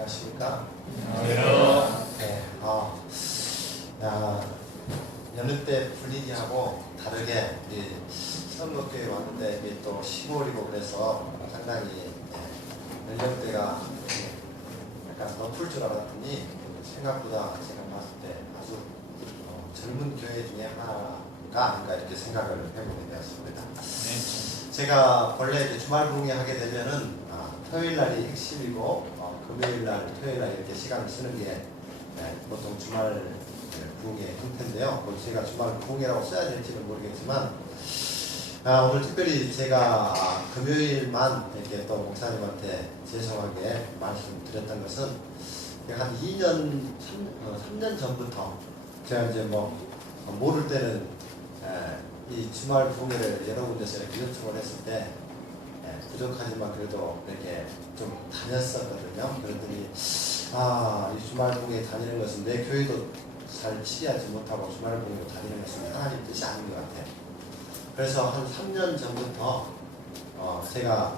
안녕하십니까? 안녕하세요. 네, 여느 때 분위기하고 다르게 선거교에 왔는데 이게 또 10월이고 그래서 상당히 연령대가 약간 높을 줄 알았더니 생각보다 제가 봤을 때 아주 젊은 교회 중에 하나가 아닌가 이렇게 생각을 해보게 되었습니다. 네. 제가 원래 이제 주말 부흥회 하게 되면은 토요일 날이 핵심이고 금요일 날, 토요일 날 이렇게 시간을 쓰는 게 보통 주말 부흥회 형태인데요. 제가 주말 부흥회라고 써야 될지는 모르겠지만 오늘 특별히 제가 금요일만 이렇게 또 목사님한테 죄송하게 말씀드렸던 것은 한 2년, 3년 전부터 제가 이제 모를 때는 이 주말 부흥회를 여러 군데서 이렇게 요청을 했을 때 부족하지만 그래도 이렇게 좀 다녔었거든요. 그랬더니 이 주말 부흥회 다니는 것은 내 교회도 잘 치리하지 못하고 주말 부흥회 다니는 것은 하나님 뜻이 아닌 것 같아요. 그래서 한 3년 전부터 제가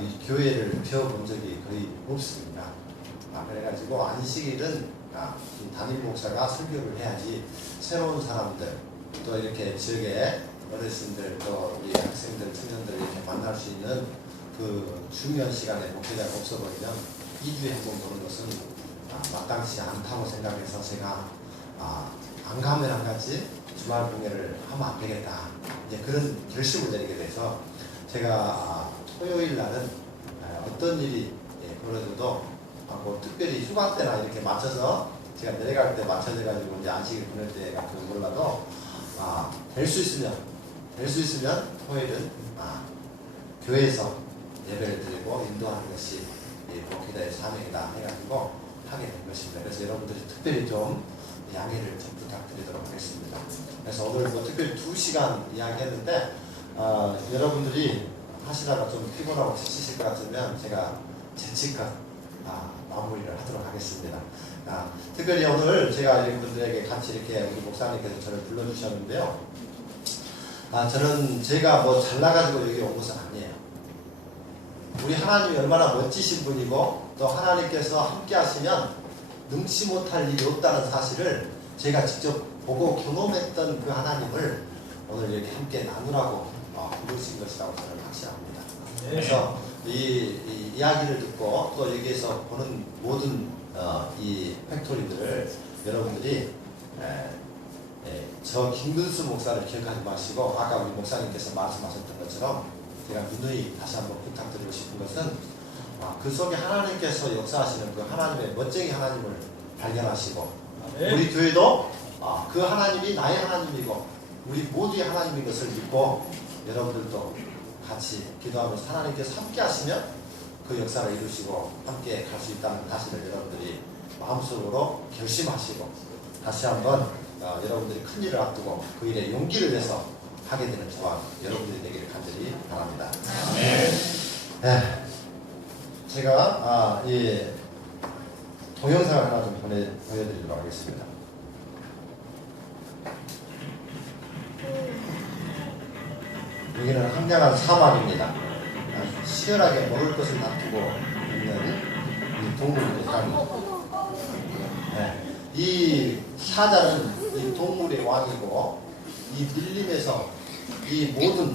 이 교회를 배워본 적이 거의 없습니다. 그래가지고 안식일은 담임 목사가 설교를 해야지 새로운 사람들 또 이렇게 지역의 어르신들 또 우리 학생들, 청년들 이렇게 만날 수 있는 그 중요한 시간에 목회자가 없어버리면 2주에 한 번 보는 것은 마땅치 않다고 생각해서 제가 안 가면 안 갔지 주말 부흥회를 하면 안 되겠다 이제 그런 결심을 내리게 돼서 제가 토요일 날은 어떤 일이 벌어져도 특별히 휴가 때나 이렇게 맞춰서 제가 내려갈 때 맞춰져 가지고 이제 안식일 보낼 때 같은 몰라도 될 수 있으면 토요일은 교회에서 예배를 드리고 인도하는 것이 목회자의 사명이다 해가지고 하게 된 것입니다. 그래서 여러분들이 특별히 좀 양해를 좀 부탁드리도록 하겠습니다. 그래서 오늘 특별히 2시간 이야기했는데 여러분들이 하시다가 좀 피곤하고 지치실 것 같으면 제가 재치껏 마무리를 하도록 하겠습니다. 특별히 오늘 제가 여러분들에게 같이 이렇게 우리 목사님께서 저를 불러주셨는데요. 저는 제가 잘 나가지고 여기 온 것은 아니에요. 우리 하나님이 얼마나 멋지신 분이고 또 하나님께서 함께 하시면 능치 못할 일이 없다는 사실을 제가 직접 보고 경험했던 그 하나님을 오늘 이렇게 함께 나누라고 부르신 것이라고 저는 확신합니다. 그래서 이 이야기를 듣고 또 여기에서 보는 모든 이 팩토리들을 여러분들이 저 김근수 목사를 기억하지 마시고 아까 우리 목사님께서 말씀하셨던 것처럼 제가 누누이 다시 한번 부탁드리고 싶은 것은 그 속에 하나님께서 역사하시는 그 하나님의 멋쟁이 하나님을 발견하시고 우리 교회도 그 하나님이 나의 하나님이고 우리 모두의 하나님인 것을 믿고 여러분들도 같이 기도하면서 하나님께서 함께 하시면 그 역사를 이루시고 함께 갈 수 있다는 사실을 여러분들이 마음속으로 결심하시고 다시 한번 여러분들이 큰 일을 앞두고 그 일에 용기를 내서 하게 되는 저와 여러분들이 되기를 간절히 바랍니다. 네. 제가 이 동영상을 하나 좀 보여드리도록 하겠습니다. 여기는 황량한 사막입니다. 시원하게 먹을 것을 놔두고 있는 이 동물의 삶입니다. 이 사자는 이 동물의 왕이고 이 밀림에서 이 모든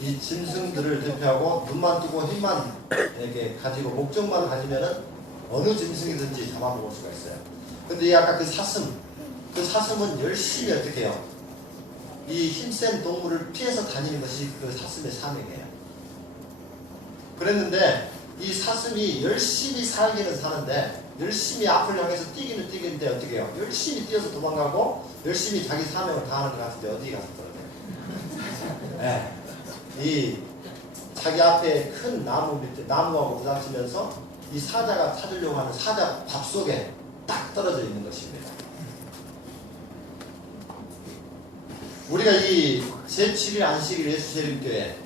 이 짐승들을 대표하고 눈만 뜨고 힘만 이렇게 가지고 목적만 가지면은 어느 짐승이든지 잡아먹을 수가 있어요. 근데 이 아까 그 사슴은 열심히 어떻게 해요? 이 힘센 동물을 피해서 다니는 것이 그 사슴의 사명이에요. 그랬는데 이 사슴이 열심히 살기는 사는데 열심히 앞을 향해서 뛰기는 뛰는데 어떻게 해요? 열심히 뛰어서 도망가고 열심히 자기 사명을 다하는 것 같은데 어디 가서 떨어져요? 이 자기 앞에 큰 나무 밑에 나무하고 부딪히면서 이 사자가 찾으려고 하는 사자 밥 속에 딱 떨어져 있는 것입니다. 우리가 이 제7일 안식일 예수재림교회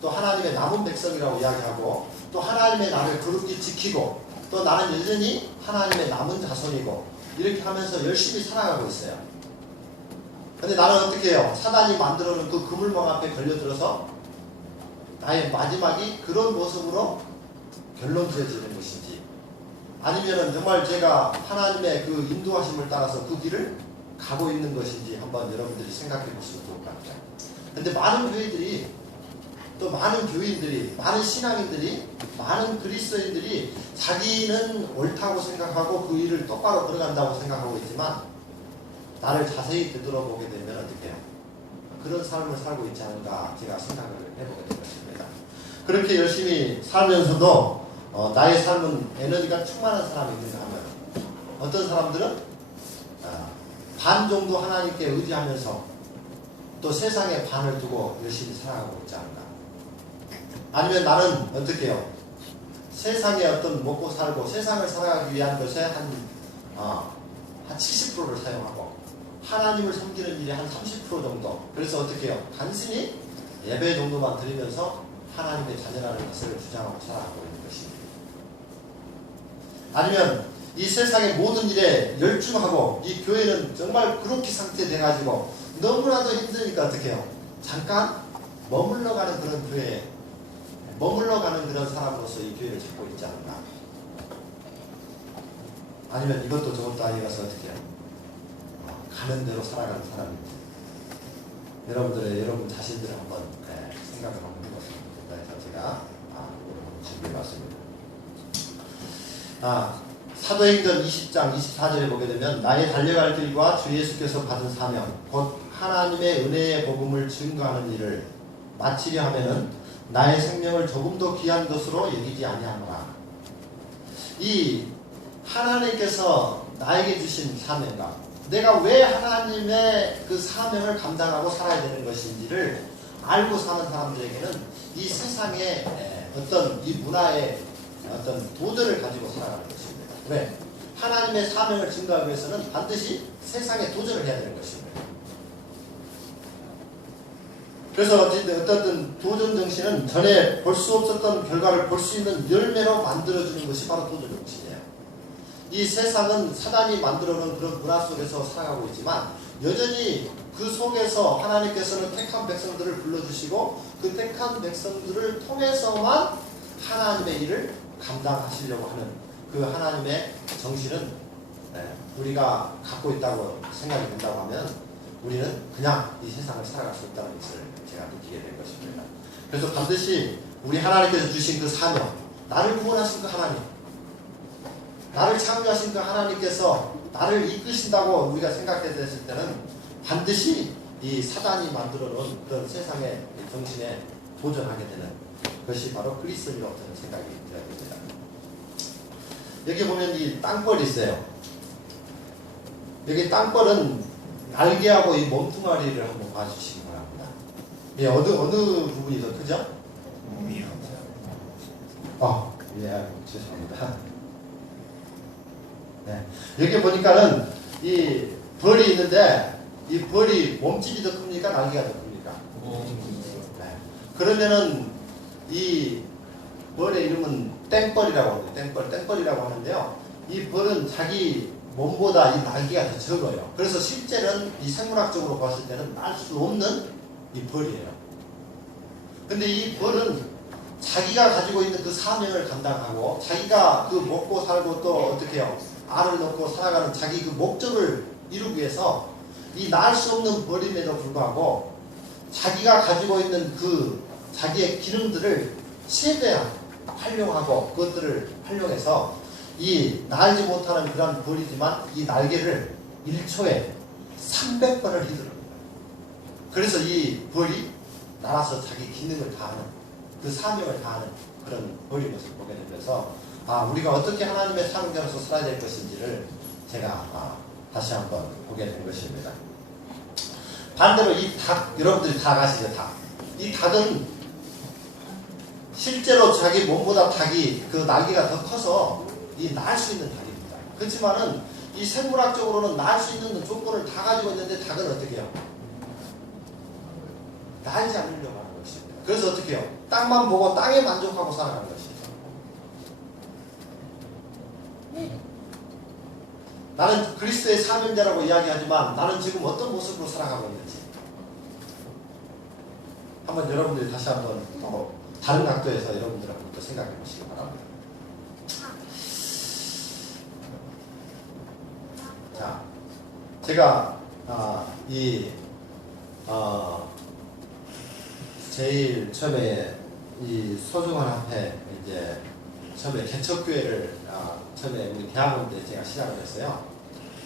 또 하나님의 남은 백성이라고 이야기하고 또 하나님의 나를 거룩히 지키고 또 나는 여전히 하나님의 남은 자손이고 이렇게 하면서 열심히 살아가고 있어요. 근데 나는 어떻게 해요? 사단이 만들어 놓은 그 그물망 앞에 걸려들어서 나의 마지막이 그런 모습으로 결론 지어지는 것인지, 아니면은 정말 제가 하나님의 그 인도하심을 따라서 그 길을 가고 있는 것인지 한번 여러분들이 생각해 보시면 좋을 것 같아요. 근데 많은 교회들이, 또 많은 교인들이, 많은 신앙인들이, 많은 그리스도인들이 자기는 옳다고 생각하고 그 일을 똑바로 걸어간다고 생각하고 있지만, 나를 자세히 되돌아보게 되면 어떻게 해요? 그런 삶을 살고 있지 않은가 제가 생각을 해보게 된 것입니다. 그렇게 열심히 살면서도 나의 삶은 에너지가 충만한 사람이 있는가 하면, 어떤 사람들은 반 정도 하나님께 의지하면서 또 세상에 반을 두고 열심히 살아가고 있지 않은가. 아니면 나는 어떻게 해요? 세상에 어떤 먹고 살고 세상을 살아가기 위한 것에 한 70%를 사용하고 하나님을 섬기는 일에 한 30% 정도. 그래서 어떻게 해요? 단순히 예배 정도만 드리면서 하나님의 자녀라는 것을 주장하고 살아가고 있는 것입니다. 아니면 이 세상의 모든 일에 열중하고, 이 교회는 정말 그렇게 상태 돼가지고 너무나도 힘드니까 어떻게 해요? 잠깐 머물러 가는 그런 교회에, 머물러 가는 그런 사람으로서 이 교회를 찾고 있지 않나. 아니면 이것도 저것도 아니라서 어떻게 해요? 가는 대로 살아가는 사람입니다. 여러분 자신들을 한번 생각을 한번 해보시면 좋겠다 해서 제가 준비해봤습니다. 사도행전 20장 24절에 보게 되면, 나의 달려갈 길과 주 예수께서 받은 사명 곧 하나님의 은혜의 복음을 증거하는 일을 마치려 하면은 나의 생명을 조금도 귀한 것으로 여기지 아니하노라. 이 하나님께서 나에게 주신 사명과 내가 왜 하나님의 그 사명을 감당하고 살아야 되는 것인지를 알고 사는 사람들에게는 이 세상의 어떤 이 문화의 어떤 도전을 가지고 살아가는 것입니다. 왜? 하나님의 사명을 증거하기 위해서는 반드시 세상에 도전을 해야 되는 것입니다. 그래서 어떤 도전 정신은 전에 볼 수 없었던 결과를 볼 수 있는 열매로 만들어주는 것이 바로 도전 정신이에요. 이 세상은 사단이 만들어놓은 그런 문화 속에서 살아가고 있지만, 여전히 그 속에서 하나님께서는 택한 백성들을 불러주시고 그 택한 백성들을 통해서만 하나님의 일을 감당하시려고 하는 그 하나님의 정신은 우리가 갖고 있다고 생각이 된다고 하면, 우리는 그냥 이 세상을 살아갈 수 없다는 것을 제가 느끼게 된 것입니다. 그래서 반드시 우리 하나님께서 주신 그 사명, 나를 구원하신 그 하나님, 나를 창조하신 그 하나님께서 나를 이끄신다고 우리가 생각했을 때는 반드시 이 사단이 만들어 놓은 그런 세상의 정신에 도전하게 되는 것이 바로 그리스도라고 저는 생각이 들어야 됩니다. 여기 보면 이 땅벌이 있어요. 여기 땅벌은 날개하고 이 몸뚱아리를 한번 봐주시기 바랍니다. 예, 어느 부분이 더 크죠? 몸이요. 예, 죄송합니다. 네. 여기 보니까는 이 벌이 있는데, 이 벌이 몸집이 더 큽니까? 날개가 더 큽니까? 네. 그러면은 이 벌의 이름은 땡벌이라고 합니다. 땡벌이라고 하는데요. 이 벌은 자기 몸보다 이 날개가 더 적어요. 그래서 실제는 이 생물학적으로 봤을 때는 날 수 없는 이 벌이에요. 근데 이 벌은 자기가 가지고 있는 그 사명을 감당하고, 자기가 그 먹고 살고 또 어떻게 해요? 알을 넣고 살아가는 자기 그 목적을 이루기 위해서 이 날 수 없는 벌임에도 불구하고 자기가 가지고 있는 그 자기의 기능들을 최대한 활용하고, 그것들을 활용해서 이 날지 못하는 그런 벌이지만 이 날개를 1초에 300번을 휘두릅니다. 그래서 이 벌이 날아서 자기 기능을 다하는, 그 사명을 다하는 그런 벌의 모습을 보게 되면서 우리가 어떻게 하나님의 사명자로서 살아야 될 것인지를 제가 다시 한번 보게 된 것입니다. 반대로 이 닭, 여러분들이 닭 아시죠? 닭. 이 닭은 실제로 자기 몸보다 닭이 그 날개가 더 커서 이 날 수 있는 닭입니다. 그렇지만은 이 생물학적으로는 날 수 있는 조건을 다 가지고 있는데, 닭은 어떻게 해요? 날지 않으려고 하는 것입니다. 그래서 어떻게 해요? 땅만 보고 땅에 만족하고 살아가는 것이죠. 나는 그리스도의 사명자라고 이야기하지만 나는 지금 어떤 모습으로 살아가고 있는지 한번 여러분들이 다시 한번 다른 각도에서 여러분들하고 또 생각해 보시기 바랍니다. 제가 제일 처음에 이 소중한 앞에 이제 처음에 개척교회를 처음에 우리 대학원 때 제가 시작을 했어요.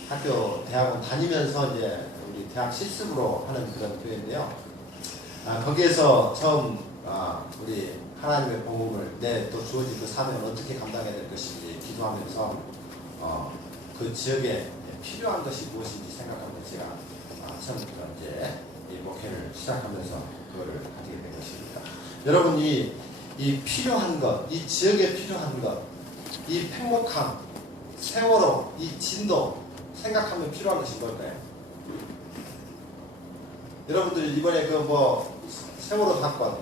학교 대학원 다니면서 이제 우리 대학 실습으로 하는 그런 교회인데요. 거기에서 처음 우리 하나님의 복음을 내 또 주어진 그 사명을 어떻게 감당해야 될 것인지 기도하면서 그 지역에 필요한 것이 무엇인지 생각하면서 제가 처음부터 이제 이 목회를 시작하면서 그거를 가지게 된 것입니다. 여러분이 이 필요한 것, 이 지역에 필요한 것, 이 팽목함, 세월호, 이 진도 생각하면 필요한 것이 뭘까요? 여러분들 이번에 그 세월호 사건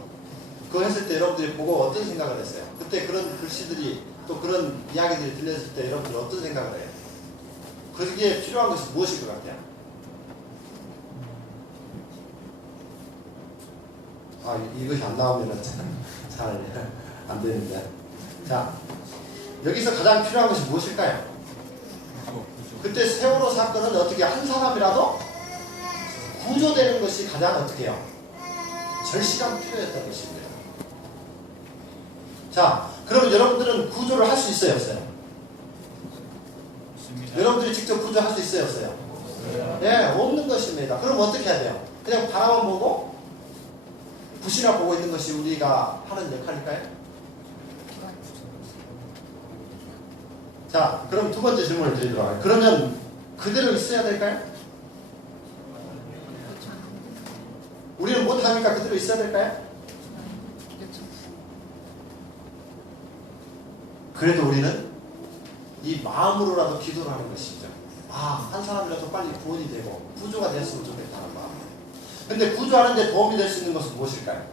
그거 했을 때 여러분들이 보고 어떤 생각을 했어요? 그때 그런 글씨들이 또 그런 이야기들이 들렸을 때 여러분들 어떤 생각을 해요? 거기에 필요한 것이 무엇일 것 같아요? 이것이 안 나오면 잘 안 되는데. 자, 여기서 가장 필요한 것이 무엇일까요? 그때 세월호 사건은 어떻게 한 사람이라도 구조되는 것이 가장 어떻게 해요? 절실한 필요였던 것입니다. 자, 그러면 여러분들은 구조를 할 수 있어요, 없어요? 여러분들이 직접 구조할 수 있어요, 없어요? 예, 없는 것입니다. 그럼 어떻게 해야 돼요? 그냥 바라만 보고 붓이나 보고 있는 것이 우리가 하는 역할일까요? 자, 그럼 두 번째 질문을 드리도록 할게요. 그러면 그대로 있어야 될까요? 우리는 못하니까 그대로 있어야 될까요? 그래도 우리는 이 마음으로라도 기도를 하는 것이죠. 한 사람이라도 빨리 구원이 되고 구조가 됐으면 좋겠다는 마음. 근데 구조하는데 도움이 될 수 있는 것은 무엇일까요?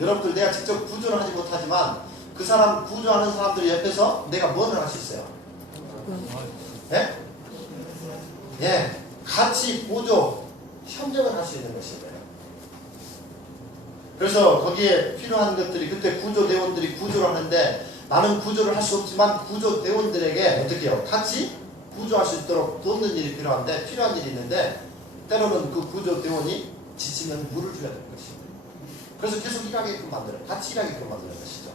여러분들 내가 직접 구조를 하지 못하지만 그 사람 구조하는 사람들 옆에서 내가 뭐를 할 수 있어요? 예? 예, 같이 보조, 협력을 할 수 있는 것입니다. 그래서 거기에 필요한 것들이 그때 구조대원들이 구조를 하는데 나는 구조를 할 수 없지만 구조대원들에게 어떻게 해요? 같이 구조할 수 있도록 돕는 일이 필요한데 필요한 일이 있는데 때로는 그 구조대원이 지치면 물을 줘야 될 것입니다. 그래서 계속 일하게끔 만들어요. 같이 일하게끔 만드는 것이죠.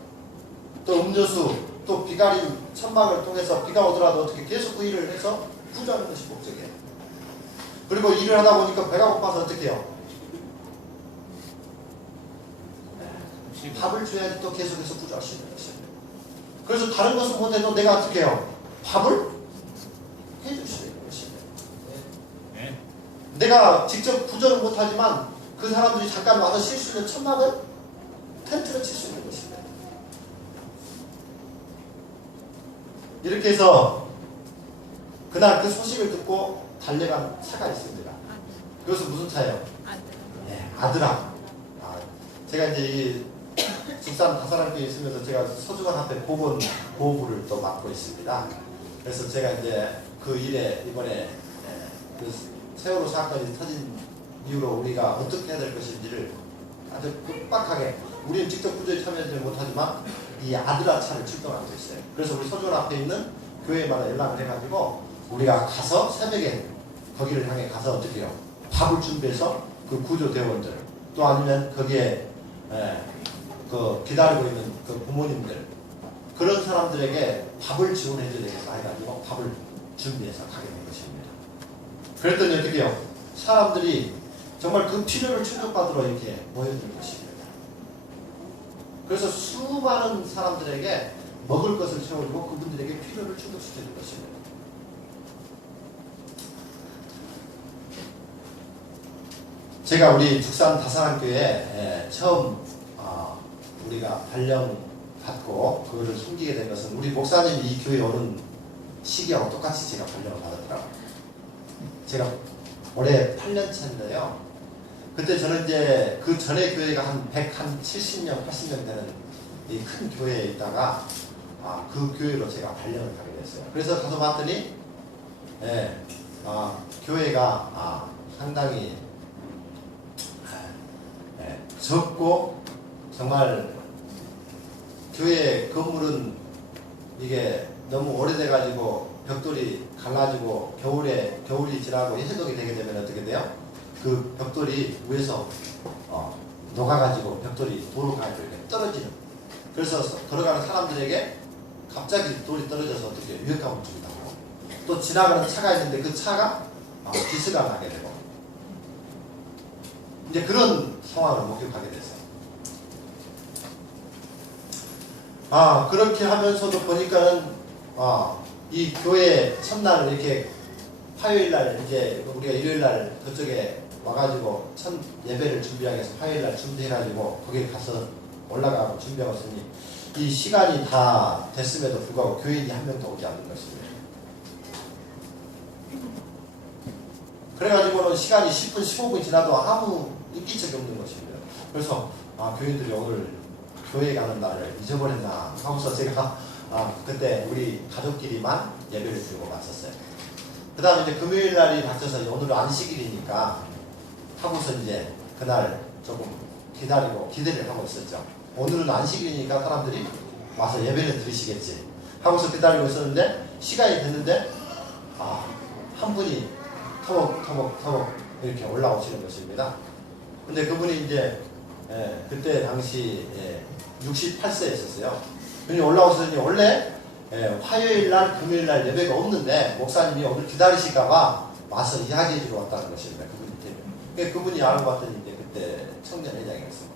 또 음료수, 또 비가림 천막을 통해서 비가 오더라도 어떻게 계속 그 일을 해서 구조하는 것이 목적이에요. 그리고 일을 하다 보니까 배가 고파서 어떻게 해요? 밥을 줘야지 또 계속해서 구조할 수 있는 것입니다. 그래서 다른 것은 못해도 내가 어떻게 해요? 밥을 해줄 수 있는 것입니다. 네. 내가 직접 구조를 못하지만 그 사람들이 잠깐 와서 쉴 수 있는 천막은 텐트를 칠 수 있는 것입니다. 이렇게 해서 그날 그 소식을 듣고 달려간 차가 있습니다. 그것은 무슨 차예요? 네, 아드라. 제가 이제 이 죽산 다사랑교에 있으면서 제가 소중한 앞에 보건 보호부를 또 맡고 있습니다. 그래서 제가 이제 그 일에 이번에 그 세월호 사건이 터진 이후로 우리가 어떻게 해야 될 것인지를 아주 급박하게 우리는 직접 구조에 참여하지 못하지만 이 아드라 차를 출동하고 있어요. 그래서 우리 소중한 앞에 있는 교회마다 연락을 해가지고 우리가 가서 새벽에 거기를 향해 가서 어떻게 해요? 밥을 준비해서 그 구조대원들 또 아니면 거기에 그 기다리고 있는 그 부모님들 그런 사람들에게 밥을 지원해줘야 되겠다 해가지고 밥을 준비해서 가게 된 것입니다. 그랬더니 어떻게 해요? 사람들이 정말 그 필요를 충족받으러 이렇게 모여든 것입니다. 그래서 수많은 사람들에게 먹을 것을 채워주고 그분들에게 필요를 충족시키는 것입니다. 제가 우리 죽산 다사랑교회에 처음 우리가 발령받고 그거를 숨기게 된 것은 우리 목사님이 이 교회에 오는 시기하고 똑같이 제가 발령을 받았더라고요. 제가 올해 8년 차인데요. 그때 저는 이제 그 전에 교회가 한 170년, 80년 되는 이 큰 교회에 있다가 그 교회로 제가 발령을 가게 됐어요. 그래서 가서 봤더니 교회가 상당히 적고 정말 교회 건물은 이게 너무 오래돼가지고 벽돌이 갈라지고 겨울이 지나고 해동이 되게 되면 어떻게 돼요? 그 벽돌이 위에서 녹아가지고 벽돌이 도로 가지고 이렇게 떨어지는. 그래서 걸어가는 사람들에게 갑자기 돌이 떨어져서 어떻게 위협감을 주기도 하고, 또 지나가는 차가 있는데 그 차가 기스가 나게 되고, 이제 그런 상황을 목격하게 됐어요. 그렇게 하면서도 보니까는 이 교회 첫날 이렇게 화요일날 이제 우리가 일요일날 그쪽에 와가지고 첫 예배를 준비하기 위해서 화요일날 준비해가지고 거기 가서 올라가고 준비하고 있으니 이 시간이 다 됐음에도 불구하고 교인이 한 명도 오지 않는 것입니다. 그래가지고는 시간이 10분, 15분 지나도 아무 인기척이 없는 것입니다. 그래서 교인들이 오늘 교회 가는 날을 잊어버렸나 하고서 제가 그때 우리 가족끼리만 예배를 드리고 갔었어요. 그 다음에 이제 금요일 날이 닥쳐서 오늘은 안식일이니까 하고서 이제 그날 조금 기대를 하고 있었죠. 오늘은 안식일이니까 사람들이 와서 예배를 드리시겠지 하고서 기다리고 있었는데, 시간이 됐는데 한 분이 터벅터벅 이렇게 올라오시는 것입니다. 근데 그분이 이제 그때 당시 68세였었어요. 그분이 올라오시더니 원래 화요일날 금요일날 예배가 없는데 목사님이 오늘 기다리실까봐 와서 이야기해 주러 왔다는 것입니다. 그분이 알고 봤더니 이제 그때 청년회장이었습니다.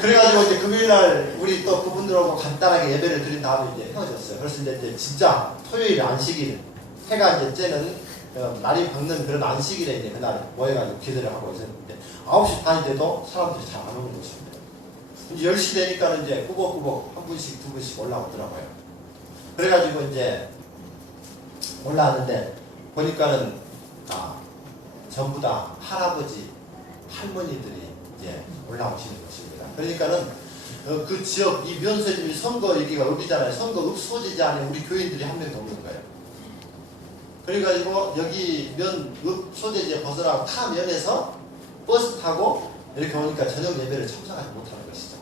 그래가지고 이제 금요일날 우리 또 그분들하고 간단하게 예배를 드린 다음에 이제 헤어졌어요. 그래서 이제 진짜 토요일 안식일 해가 이제 쬐는 날이 밝는 그런 안식일에 이제 그날 모여가지고 기도를 하고 있었는데 9시 반인데도 사람들이 잘 안 오는 것입니다. 이제 10시 되니까는 이제 꾸벅꾸벅 한 분씩 두 분씩 올라오더라고요. 그래가지고 이제 올라왔는데 보니까는 전부 다 할아버지, 할머니들이 이제 올라오시는 것입니다. 그러니까는 그 지역 이 면세점이 선거 얘기가 읍이잖아요. 선거 읍 소재지 안에 우리 교인들이 한 명도 없는 거예요. 그래가지고 여기 읍 소재지에 벗어나고 타 면에서 버스 타고 이렇게 오니까 저녁 예배를 참석하지 못하는 것이죠.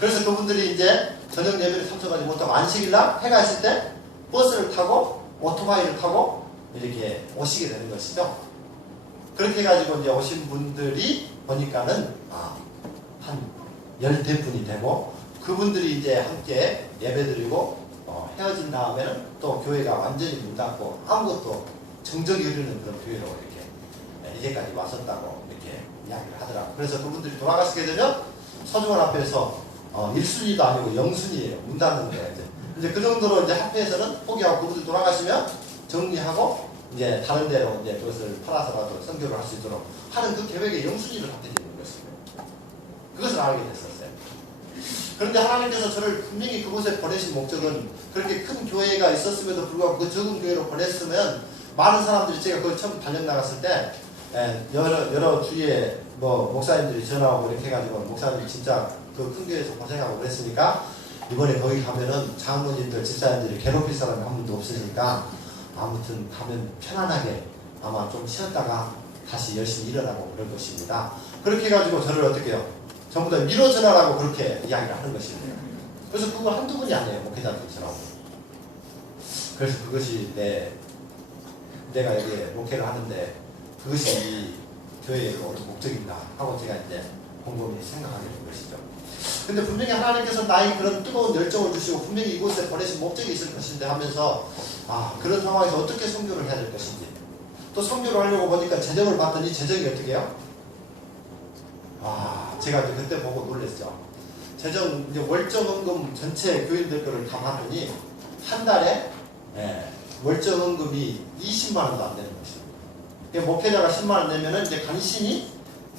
그래서 그분들이 이제 저녁 예배를 참석하지 못하고 안식일날 해가 있을 때 버스를 타고 오토바이를 타고 이렇게 오시게 되는 것이죠. 그렇게 해가지고 이제 오신 분들이 보니까는 한 10대분이 되고, 그분들이 이제 함께 예배드리고 헤어진 다음에는 또 교회가 완전히 문 닫고 아무것도 정적이 흐르는 그런 교회로 이렇게 이제까지 왔었다고 이렇게 이야기를 하더라고요. 그래서 그분들이 돌아가시게 되면 서중원 앞에서 1순위도 아니고 0순위예요. 문 닫는 거예요. 이제 그 정도로 이제 학회에서는 포기하고 그분들 돌아가시면 정리하고 이제 다른 데로 이제 그것을 팔아서라도 선교를 할 수 있도록 하는 그 계획의 0순위를 갖게 되는 것입니다. 그것을 알게 됐었어요. 그런데 하나님께서 저를 분명히 그곳에 보내신 목적은 그렇게 큰 교회가 있었음에도 불구하고 그 적은 교회로 보냈으면 많은 사람들이, 제가 그걸 처음 달력 나갔을 때 여러 주위에 목사님들이 전화오고 이렇게 해가지고 목사님 진짜 그 큰 교회에서 고생하고 그랬으니까 이번에 거기 가면은 장로님들 집사님들이 괴롭힐 사람이 한 분도 없으니까 아무튼 가면 편안하게 아마 좀 쉬었다가 다시 열심히 일어나고 그럴 것입니다. 그렇게 해가지고 저를 어떻게 해요? 전부 다 밀어주라고 그렇게 이야기를 하는 것입니다. 그래서 그거 한두 분이 아니에요. 목회자들처럼. 그래서 그것이 내가 여기에 목회를 하는데 그것이 이 교회에 오는 목적인가 하고 제가 이제 곰곰이 생각하게 된 것이죠. 근데 분명히 하나님께서 나의 그런 뜨거운 열정을 주시고 분명히 이곳에 보내신 목적이 있을 것인데 하면서 그런 상황에서 어떻게 선교를 해야 될 것인지, 또 선교를 하려고 보니까 재정을 봤더니 재정이 어떻게 해요? 제가 이제 그때 보고 놀랐죠. 재정 이제 월정헌금 전체 교인들 거를 다 봤더니 한 달에 월정헌금이 20만 원도 안 되는 것입니다. 목회자가 10만 원 내면은 이제 간신히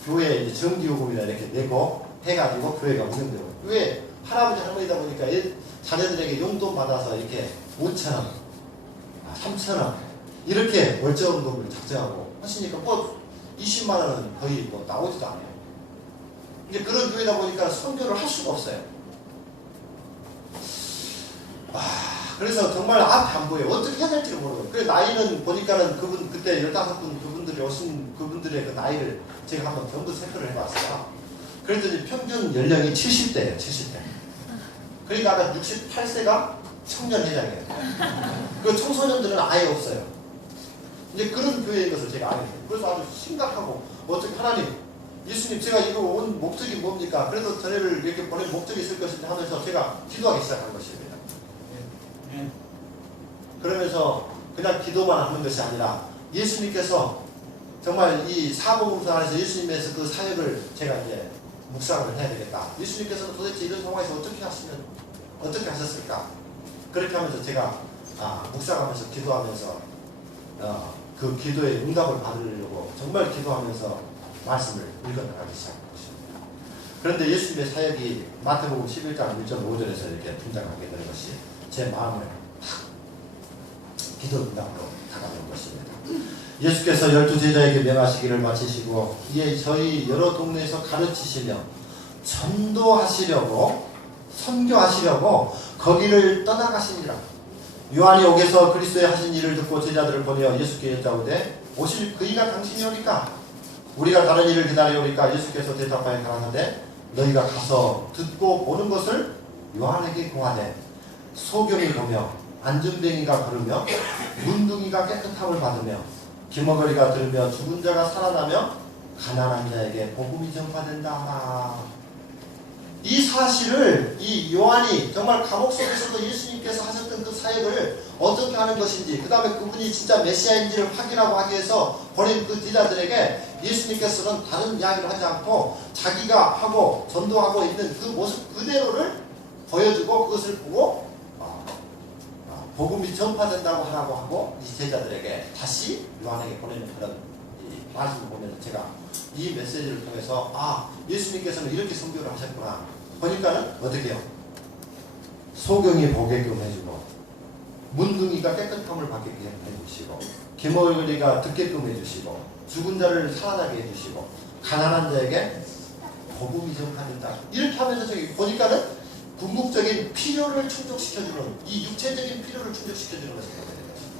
교회 이제 정기요금이나 이렇게 내고 해가지고 교회가 운영되고, 왜 할아버지 할머니다 보니까 자녀들에게 용돈 받아서 이렇게 5,000원, 3,000원 이렇게 월정헌금을 작정하고 하시니까 20만 원은 거의 나오지도 않아요. 이제 그런 교회다 보니까 선교를 할 수가 없어요. 그래서 정말 앞에 안 보여요. 어떻게 해야 될지를 모르고. 그래 나이는 보니까는 그때 15분 그분들이 오신 그분들의 그 나이를 제가 한번 전부 체크를 해봤어요. 그랬더니 평균 연령이 70대예요. 70대. 그러니까 아까 68세가 청년회장이에요. 그 청소년들은 아예 없어요. 이제 그런 교회인 것을 제가 알게 돼요. 그래서 아주 심각하고 어떻게 하나님, 예수님 제가 이거 온 목적이 뭡니까? 그래도 저희를 이렇게 보낸 목적이 있을 것인데 하면서 제가 기도하기 시작한 것입니다. 그러면서 그냥 기도만 하는 것이 아니라 예수님께서 정말 이 사복음서 안에서 예수님에서 그 사역을 제가 이제 묵상을 해야 되겠다. 예수님께서는 도대체 이런 상황에서 어떻게 하셨을까? 그렇게 하면서 제가 묵상하면서 기도하면서 그 기도의 응답을 받으려고 정말 기도하면서 말씀을 읽어나가기 시작한 것입니다. 그런데 예수님의 사역이 마태복음 11장 1.5절에서 이렇게 등장하게 되는 것이 제 마음을 기도 응답으로 다가오는 것입니다. 예수께서 12제자에게 명하시기를 마치시고 이에 저희 여러 동네에서 가르치시며 전도하시려고 선교하시려고 거기를 떠나가시니라. 요한이 옥에서 그리스도의 하신 일을 듣고 제자들을 보내어 예수께 여짜오되 오실 그이가 당신이오니까 우리가 다른 일을 기다리오니까 예수께서 대답하여 가라사대 너희가 가서 듣고 보는 것을 요한에게 고하되 소경이 보며 안전뱅이가 걸으며 문둥이가 깨끗함을 받으며 기머거리가 들으며 죽은 자가 살아나며 가난한 자에게 복음이 전파된다 하라. 이 사실을 이 요한이 정말 감옥 속에서도 예수님께서 하셨던 그 사역을 어떻게 하는 것인지, 그 다음에 그분이 진짜 메시아인지를 확인하고 하기 위해서 보낸 그 제자들에게 예수님께서는 다른 이야기를 하지 않고 자기가 하고 전도하고 있는 그 모습 그대로를 보여주고 그것을 보고 복음이 전파된다고 하라고 하고 이 제자들에게 다시 요한에게 보내는 그런 이 말씀을 보면서 제가 이 메시지를 통해서 예수님께서는 이렇게 선교를 하셨구나. 보니까는 어떻게 해요? 소경이 보게끔 해주고 문둥이가 깨끗함을 받게끔 해주시고 기머거리가 듣게끔 해주시고 죽은 자를 살아나게 해주시고 가난한 자에게 복음이 전파된다. 이렇게 하면서 저기 보니까는 궁극적인 필요를 충족시켜주는 이 육체적인 필요를 충족시켜주는 것을 보게 되는 것입니다.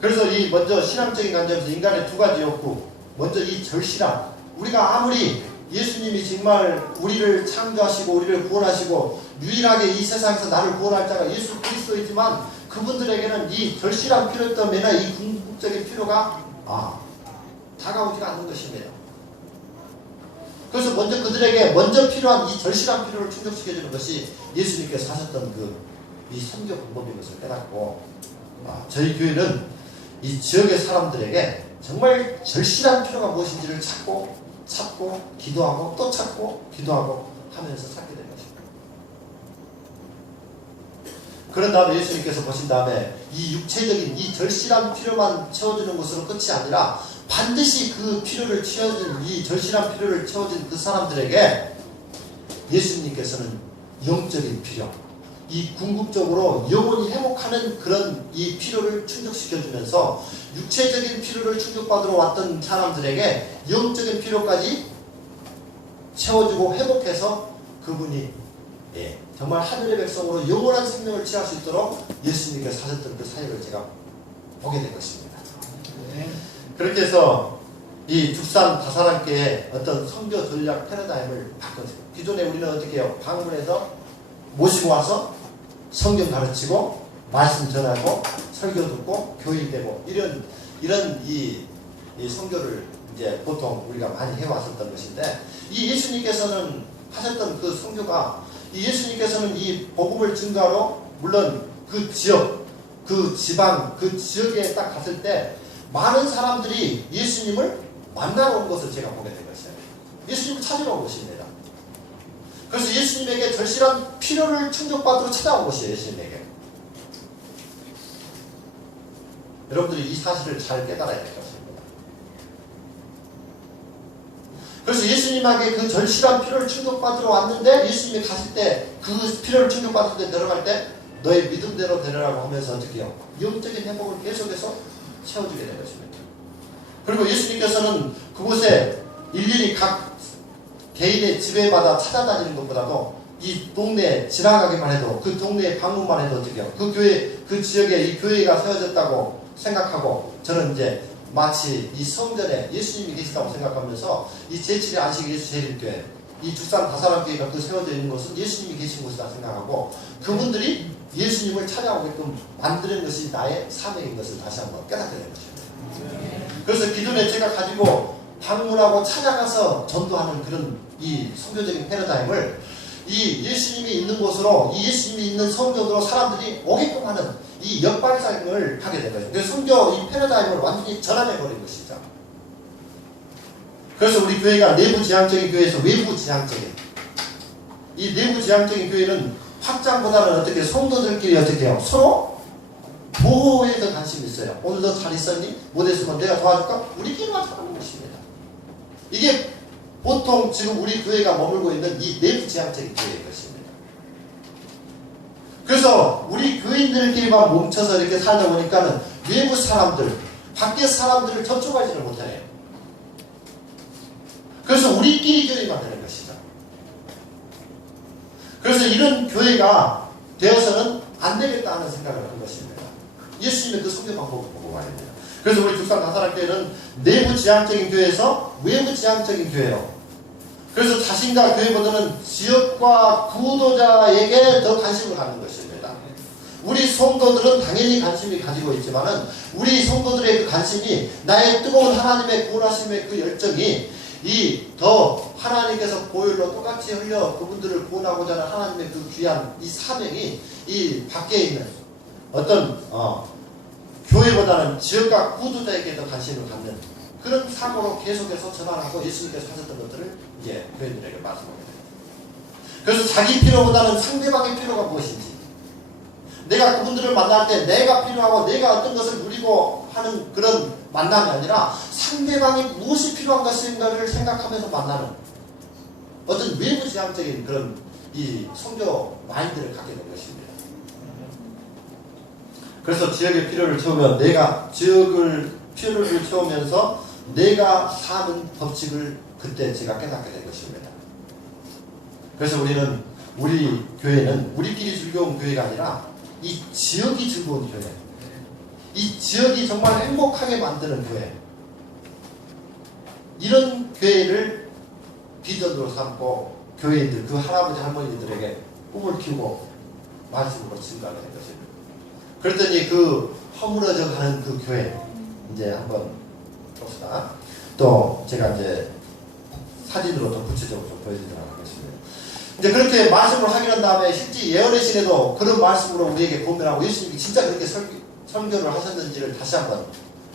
그래서 이 먼저 신앙적인 관점에서 인간의 두 가지 욕구, 먼저 이 절실함. 우리가 아무리 예수님이 정말 우리를 창조하시고 우리를 구원하시고 유일하게 이 세상에서 나를 구원할 자가 예수 그리스도이지만 그분들에게는 이 절실한 필요 때문에 이 궁극적인 필요가 다가오지가 않는 것입니다. 그래서 먼저 그들에게 먼저 필요한 이 절실한 필요를 충족시켜주는 것이 예수님께서 하셨던 이 선교 방법인 것을 깨닫고 저희 교회는 이 지역의 사람들에게 정말 절실한 필요가 무엇인지를 찾고 기도하고 또 찾고 기도하고 하면서 찾게 된 것입니다. 그런 다음에 예수님께서 보신 다음에 이 육체적인 이 절실한 필요만 채워주는 것으로 끝이 아니라 반드시 그 필요를 채워준 이 절실한 필요를 채워준 그 사람들에게 예수님께서는 영적인 필요, 이 궁극적으로 영혼이 회복하는 그런 이 필요를 충족시켜주면서 육체적인 필요를 충족받으러 왔던 사람들에게 영적인 필요까지 채워주고 회복해서 그분이 정말 하늘의 백성으로 영원한 생명을 취할 수 있도록 예수님께서 하셨던 그 사역을 제가 보게 된 것입니다. 그렇게 해서 이 죽산 다사랑교의 어떤 선교 전략 패러다임을 바꿨어요. 기존에 우리는 어떻게 해요? 방문해서 모시고 와서 성경 가르치고 말씀 전하고 설교 듣고 교육되고 이런 이 선교를 이제 보통 우리가 많이 해왔었던 것인데 이 예수님께서는 하셨던 그 선교가 이 예수님께서는 이 복음을 증거하러 물론 그 지역, 그 지방, 그 지역에 딱 갔을 때 많은 사람들이 예수님을 만나러 온 것을 제가 보게 된 것이에요. 예수님을 찾으러 온 것입니다. 그래서 예수님에게 절실한 필요를 충족받으러 찾아온 것이에요. 예수님에게. 여러분들이 이 사실을 잘 깨달아야 될 것입니다. 그래서 예수님에게 그 절실한 필요를 충족받으러 왔는데 예수님이 가실 때 그 필요를 충족받을 때 들어갈 때 너의 믿음대로 되라고 하면서 어떻게 해요? 영적인 행복을 계속해서 채워주게 된 것입니다. 그리고 예수님께서는 그곳에 일일이 각 개인의 집에마다 찾아다니는 것보다도 이 동네에 지나가기만 해도 그 동네에 방문만 해도 어떻게 해요? 그 교회, 그 지역에 이 교회가 세워졌다고 생각하고 저는 이제 마치 이 성전에 예수님이 계시다고 생각하면서 이 제7의 안식 예수 재림교회, 이 죽산 다사랑교회가 그 세워져 있는 것은 예수님이 계신 곳이다 생각하고 그분들이 예수님을 찾아오게끔 만드는 것이 나의 사명인 것을 다시 한번 깨닫게 된 것입니다. 그래서 기존에 제가 가지고 방문하고 찾아가서 전도하는 그런 이 선교적인 패러다임을 이 예수님이 있는 곳으로, 이 예수님이 있는 성전으로 사람들이 오게끔 하는 이 역발상을 하게 된 거예요. 그래서 선교 이 패러다임을 완전히 전환해버린 것이죠. 그래서 우리 교회가 내부지향적인 교회에서 외부지향적인, 이 내부지향적인 교회는 확장보다는 어떻게 성도들끼리 어떻게 해요? 서로 보호에 더 관심이 있어요. 오늘 너 잘 있었니? 못 했으면 내가 도와줄까? 우리끼리만 하는 것입니다. 이게 보통 지금 우리 교회가 머물고 있는 이 내부지향적인 교회인 것입니다. 그래서 우리 교인들끼리만 뭉쳐서 이렇게 살다 보니까는 외부 사람들, 밖에 사람들을 접촉하지를 못해요. 그래서 우리끼리 교회만 되는 것이죠. 그래서 이런 교회가 되어서는 안 되겠다 하는 생각을 한 것입니다. 예수님의 그 선교 방법을 보고 말입니다. 그래서 우리 죽산 다사랑교회는 내부지향적인 교회에서 외부지향적인 교회로, 그래서 자신과 교회보다는 지역과 구도자에게 더 관심을 갖는 것입니다. 우리 성도들은 당연히 관심이 가지고 있지만은 우리 성도들의 그 관심이 나의 뜨거운 하나님의 구원하심의 그 열정이 이 더 하나님께서 보혈로 똑같이 흘려 그분들을 구원하고자 하는 하나님의 그 귀한 이 사명이 이 밖에 있는 어떤 교회보다는 지역과 구도자에게 더 관심을 갖는 그런 사고로 계속해서 전환하고 예수님께서 하셨던 것들을 이제 교인들에게 말씀하게 됩니다. 그래서 자기 필요보다는 상대방의 필요가 무엇인지, 내가 그분들을 만날 때 내가 필요하고 내가 어떤 것을 누리고 하는 그런 만남이 아니라 상대방이 무엇이 필요한 것인가를 생각하면서 만나는 어떤 외부지향적인 그런 이 선교 마인드를 갖게 된 것입니다. 그래서 지역의 필요를 채우면 내가 지역을 필요를 채우면서 내가 사는 법칙을 그때 제가 깨닫게 된 것입니다. 그래서 우리 교회는 우리끼리 즐거운 교회가 아니라 이 지역이 즐거운 교회, 이 지역이 정말 행복하게 만드는 교회, 이런 교회를 비전으로 삼고 교회인들, 그 할아버지 할머니들에게 꿈을 키우고 말씀으로 증가하게 된 것입니다. 그랬더니 그 허물어져 가는 그 교회 이제 한번 봅시다. 또 제가 이제 사진으로 더 구체적으로 좀 보여드리도록 하겠습니다. 이제 그렇게 말씀을 하게 한 다음에 실제 예언의 신에도 그런 말씀으로 우리에게 고민하고 예수님이 진짜 그렇게 설교를 하셨는지를 다시 한번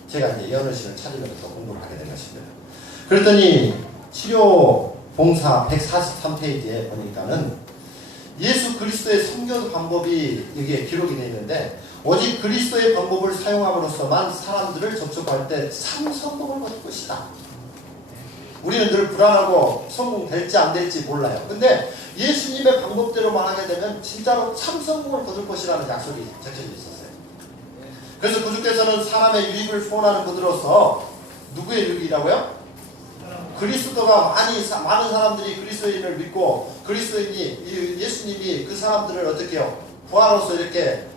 제가 이제 예언의 신을 찾으면서 공부를 하게 된 것입니다. 그랬더니 치료 봉사 143페이지에 보니까는 예수 그리스도의 선교 방법이 여기에 기록이 되어 있는데 오직 그리스도의 방법을 사용함으로써만 사람들을 접촉할 때 참 성공을 거둘 것이다. 우리는 늘 불안하고 성공될지 안 될지 몰라요. 근데 예수님의 방법대로만 하게 되면 진짜로 참 성공을 거둘 것이라는 약속이 적혀져 있었어요. 그래서 구주께서는 사람의 유익을 소원하는 분으로서 누구의 유익이라고요? 그리스도가 많은 사람들이 그리스도인을 믿고 그리스도인이 예수님이 그 사람들을 어떻게 해요? 부하로서 이렇게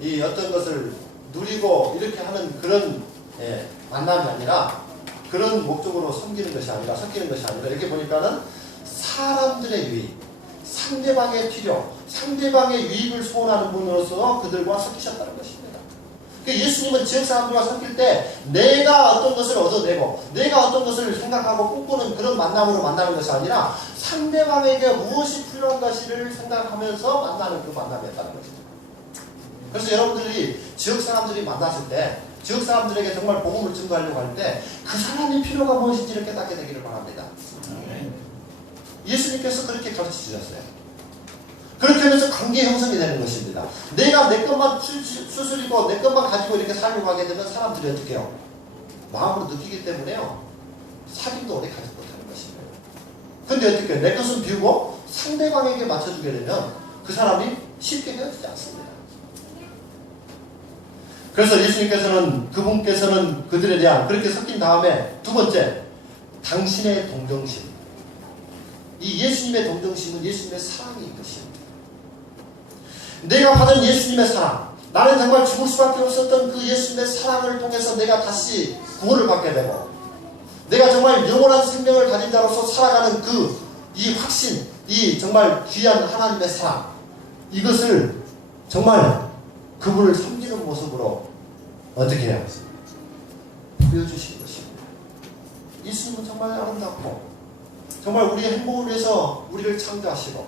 이 어떤 것을 누리고 이렇게 하는 그런 만남이 아니라 그런 목적으로 섬기는 것이 아니라 섞이는 것이 아니라 이렇게 보니까는 사람들의 유익, 상대방의 필요, 상대방의 유익을 소원하는 분으로서 그들과 섞이셨다는 것입니다. 예수님은 지역 사람들과 섞일 때 내가 어떤 것을 얻어내고 내가 어떤 것을 생각하고 꿈꾸는 그런 만남으로 만나는 것이 아니라 상대방에게 무엇이 필요한 것을 생각하면서 만나는 그 만남이었다는 것입니다. 그래서 여러분들이 지역 사람들이 만났을 때 지역 사람들에게 정말 복음을 증거하려고 할 때 그 사람의 필요가 무엇인지를 깨닫게 되기를 바랍니다. 예수님께서 그렇게 가르쳐 주셨어요. 그렇게 하면서 관계 형성이 되는 것입니다. 내가 내 것만 수술이고 내 것만 가지고 이렇게 살려고 하게 되면 사람들이 어떻게 해요? 마음으로 느끼기 때문에요. 사귐도 오래 가지 못하는 것입니다. 근데 어떻게 해요? 내 것은 비우고 상대방에게 맞춰주게 되면 그 사람이 쉽게 헤어지지 않습니다. 그래서 예수님께서는 그분께서는 그들에 대한 그렇게 섞인 다음에 두 번째 당신의 동정심, 이 예수님의 동정심은 예수님의 사랑인 것입니다. 내가 받은 예수님의 사랑, 나는 정말 죽을 수밖에 없었던 그 예수님의 사랑을 통해서 내가 다시 구원을 받게 되고 내가 정말 영원한 생명을 가진 자로서 살아가는 이 확신, 이 정말 귀한 하나님의 사랑, 이것을 정말 그분을 섬기는 모습으로 어떻게 해요? 보여주신 것입니다. 예수님은 정말 아름답고 정말 우리의 행복을 위해서 우리를 창조하시고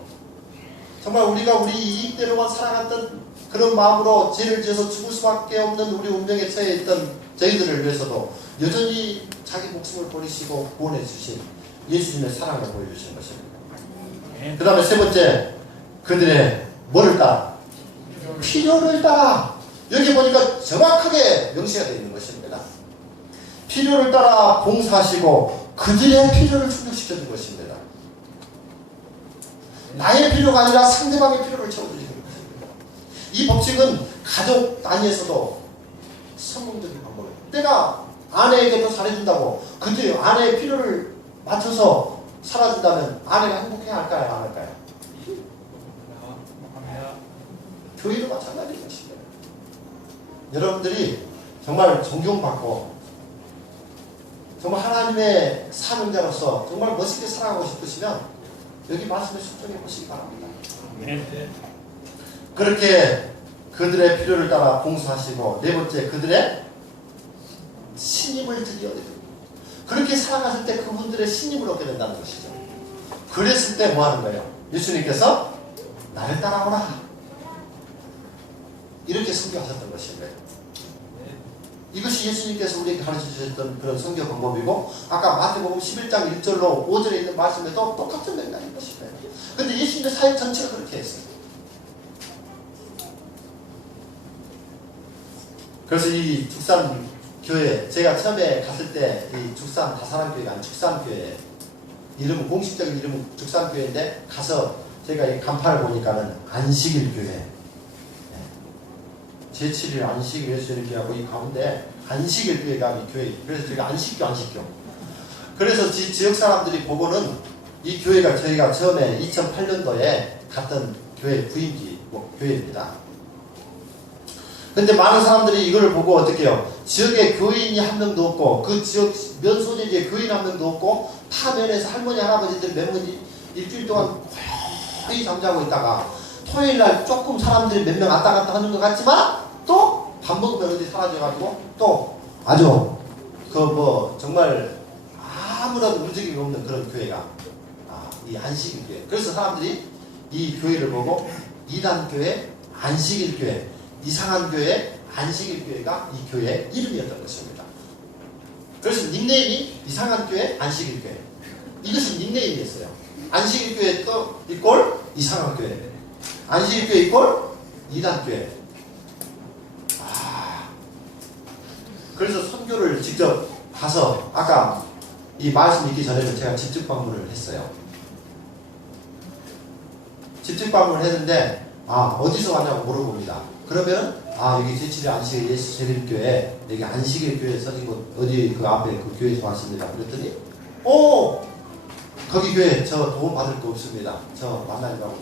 정말 우리가 우리 이익대로만 살아갔던 그런 마음으로 죄를 지어서 죽을 수밖에 없는 우리 운명에 처해 있던 저희들을 위해서도 여전히 자기 목숨을 버리시고 구원해 주신 예수님의 사랑을 보여주신 것입니다. 그 다음에 세 번째, 그들의 뭐를 따라? 필요를 따라. 여기 보니까 정확하게 명시가 되어 있는 것입니다. 필요를 따라 봉사하시고 그들의 필요를 충족시켜준 것입니다. 나의 필요가 아니라 상대방의 필요를 채워주시는 것입니다. 이 법칙은 가족 단위에서도 성공적인 방법이에요. 내가 아내에게 더 잘해준다고 그들 아내의 필요를 맞춰서 살아준다면 아내가 행복해야 할까요? 안 할까요? 교회도 마찬가지인 것입니다. 여러분들이 정말 존경받고 정말 하나님의 사명자로서 정말 멋있게 살아가고 싶으시면 여기 말씀에 순종해 보시기 바랍니다. 그렇게 그들의 필요를 따라 봉사하시고 네 번째, 그들의 신임을 드려드리고 그렇게 살아갔을 때 그분들의 신임을 얻게 된다는 것이죠. 그랬을 때 뭐 하는 거예요? 예수님께서 나를 따라오라 이렇게 선교하셨던 것입니다. 이것이 예수님께서 우리에게 가르쳐주셨던 그런 선교 방법이고 아까 마태복음 11장 1절로 5절에 있는 말씀에도 똑같은 맥락인 것입니다. 그런데 예수님의 사역 전체가 그렇게 했어요. 그래서 이 죽산교회, 제가 처음에 갔을 때 이 죽산 다사랑교회가 아닌 죽산교회, 이름은 공식적인 이름은 죽산교회인데 가서 제가 이 간판을 보니까는 안식일교회, 제7일 안식일 예수님교회하고 이 가운데 안식일교회가 이 교회, 그래서 저희가 안식교. 그래서 지역 사람들이 보고는 이 교회가 저희가 처음에 2008년도에 갔던 교회 부임기 교회입니다. 근데 많은 사람들이 이걸 보고 어떻게 해요? 지역에 교인이 한 명도 없고 그 지역 면 소재지에 교인 한 명도 없고 타 면에서 할머니 할아버지들이 몇 명이 일주일 동안 거의 잠자고 있다가 토요일날 조금 사람들이 몇 명 왔다 갔다 하는 것 같지만 또 밥 먹으면 어디 사라져가지고 또 아주 정말 아무런 움직임이 없는 그런 교회가 이 안식일교회. 그래서 사람들이 이 교회를 보고 이단교회, 안식일교회, 이상한 교회, 안식일교회가 이 교회의 이름이었던 것입니다. 그래서 닉네임이 이상한 교회, 안식일교회. 이것이 닉네임이었어요. 안식일교회 또 이꼴 이상한 교회, 안식일교회 이꼴 이단교회. 그래서 선교를 직접 가서 아까 이 말씀 있기 전에는 제가 직접 방문을 했어요. 직접 방문을 했는데 어디서 왔냐고 물어봅니다. 그러면 여기 제7일 안식일 예수 세일교회 여기 안식일 교회 써진 곳 어디 그 앞에 그 교회에서 왔습니다. 그랬더니 거기 교회 저 도움 받을 거 없습니다. 저 만나려고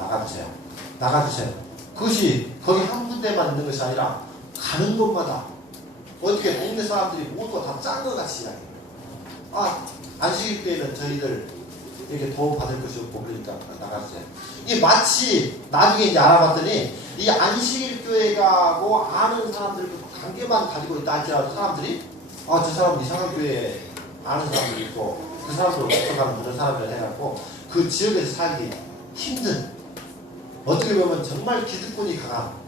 나가주세요. 그것이 거기 한 군데만 있는 것이 아니라 가는 곳마다 어떻게 동네 사람들이 모두 다 짠 것 같이 이야기해요. 안식일 교회는 저희들 이렇게 도움 받을 것이 없고 그러니까 나가주세요. 이게 마치 나중에 이제 알아봤더니 이 안식일 교회가고 아는 사람들 관계만 가지고 있다 할지라도 사람들이 저 사람 이상한 교회에 아는 사람들이 있고 그 사람들 어떻게 가는 그런 사람들 해갖고 그 지역에서 살기 힘든, 어떻게 보면 정말 기득권이 강한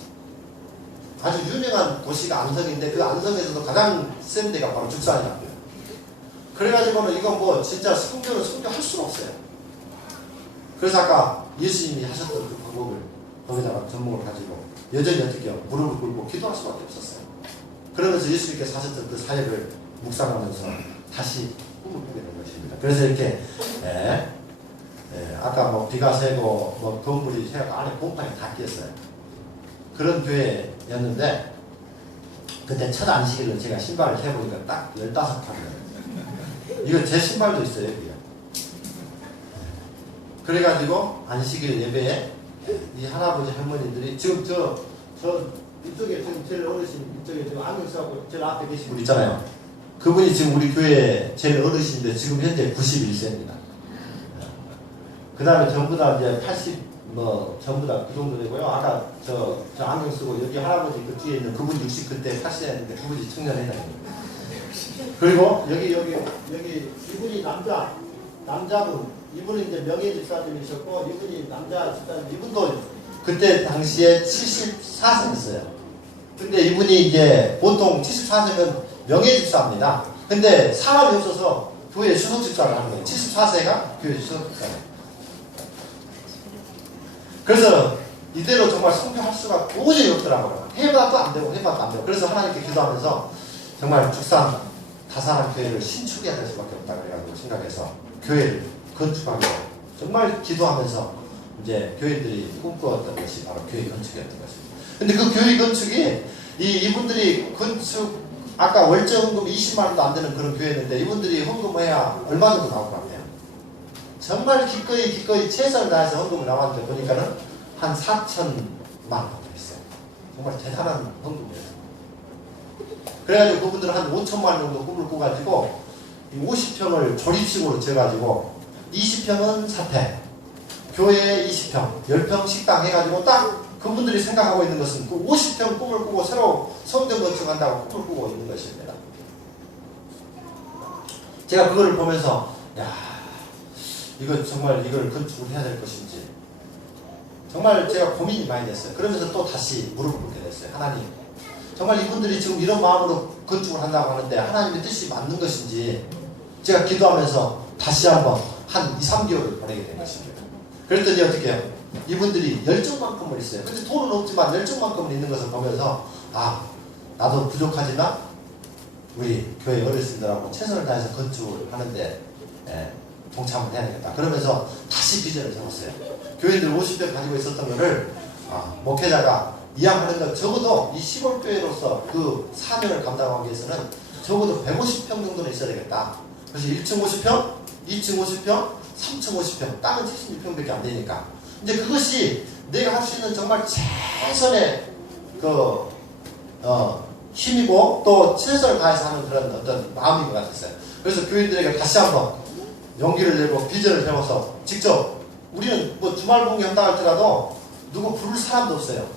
아주 유명한 도시가 안성인데 그 안성에서도 가장 센 데가 바로 죽산이라고요. 그래가지고는 이건 진짜 성교는 성교할 수가 없어요. 그래서 아까 예수님이 하셨던 그 방법을 거기다가 전목을 가지고 여전히 어떻게 해요? 무릎을 꿇고 기도할 수밖에 없었어요. 그러면서 예수님께서 하셨던 그 사역을 묵상하면서 다시 꿈을 꾸게 된 것입니다. 그래서 이렇게 아까 비가 새고 건물이 새고 안에 곰팡이 다 끼었어요. 그런 교회였는데 그때 첫 안식일은 제가 신발을 세보니까 딱 15칸이에요. 이거 제 신발도 있어요, 여기요. 그래가지고 안식일 예배에 이 할아버지 할머니들이 지금 저 이쪽에 지금 제일 어르신 이쪽에 지금 안경 쓰고 제일 앞에 계신 분 있잖아요. 그분이 지금 우리 교회 제일 어르신인데 지금 현재 91세입니다. 그 다음에 전부 다 이제 80 뭐 전부 다 그 정도 되고요. 아까 저 안경 쓰고 여기 할아버지 그 뒤에 있는 그분 60 그때 80세였는데 그분이 청년회장입니다. 그리고 여기 이분이 남자분 이분은 이제 명예 집사님이셨고 이분이 남자 집사님 이분도 그때 당시에 74세였어요. 근데 이분이 이제 보통 74세면 명예 집사입니다. 근데 사람이 없어서 교회 수석 집사를 하는 거예요. 74세가 교회 수석 집사예요. 그래서 이대로 정말 선교할 수가 도저히 없더라고요. 해봐도 안 되고 해봐도 안 되고. 그래서 하나님께 기도하면서 정말 죽산 다산한 교회를 신축해야 될 수밖에 없다 그래가지고 생각해서 교회를 건축하고 정말 기도하면서 이제 교인들이 꿈꾸었던 것이 바로 교회 건축이었던 것입니다. 근데 그 교회 건축이 이분들이 건축 아까 월정 헌금 20만 원도 안 되는 그런 교회였는데 이분들이 헌금해야 얼마 정도 나올 것 같아요? 정말 기꺼이 최선을 다해서 헌금을 나왔는데 보니까는 한 4천만 원 했어요. 정말 대단한 헌금이에요. 그래가지고 그분들은 한 5천만 원 정도 꿈을 꾸가지고 50평을 조립식으로 지어가지고 20평은 사택, 교회 20평, 10평 식당 해가지고 딱 그분들이 생각하고 있는 것은 그 50평 꿈을 꾸고 새로 성전 건축한다고 꿈을 꾸고 있는 것입니다. 제가 그거를 보면서 이거 정말 이걸 건축을 해야 될 것인지 정말 제가 고민이 많이 됐어요. 그러면서 또 다시 무릎을 꿇게 됐어요. 하나님, 정말 이분들이 지금 이런 마음으로 건축을 한다고 하는데 하나님의 뜻이 맞는 것인지 제가 기도하면서 다시 한번 한 2, 3개월을 보내게 된 것입니다. 그랬더니 어떻게 해요? 이분들이 열정만큼은 있어요. 근데 돈은 없지만 열정만큼은 있는 것을 보면서 나도 부족하지만 우리 교회 어르신들하고 최선을 다해서 건축을 하는데 동참을 해야 되겠다. 그러면서 다시 비전을 세웠어요. 교인들 50대 가지고 있었던 거를 목회자가 이양하는 것 적어도 이 시골교회로서 그 사명을 감당하기 위해서는 적어도 150평 정도는 있어야 되겠다. 그래서 1층 50평, 2층 50평, 3층 50평, 땅은 76평밖에 안 되니까. 이제 그것이 내가 할 수 있는 정말 최선의 힘이고 또 최선을 다해서 하는 그런 어떤 마음인 것 같았어요. 그래서 교인들에게 다시 한번 용기를 내고 비전을 세워서 직접 우리는 뭐 주말 봉기 한다 할지라도 누구 부를 사람도 없어요.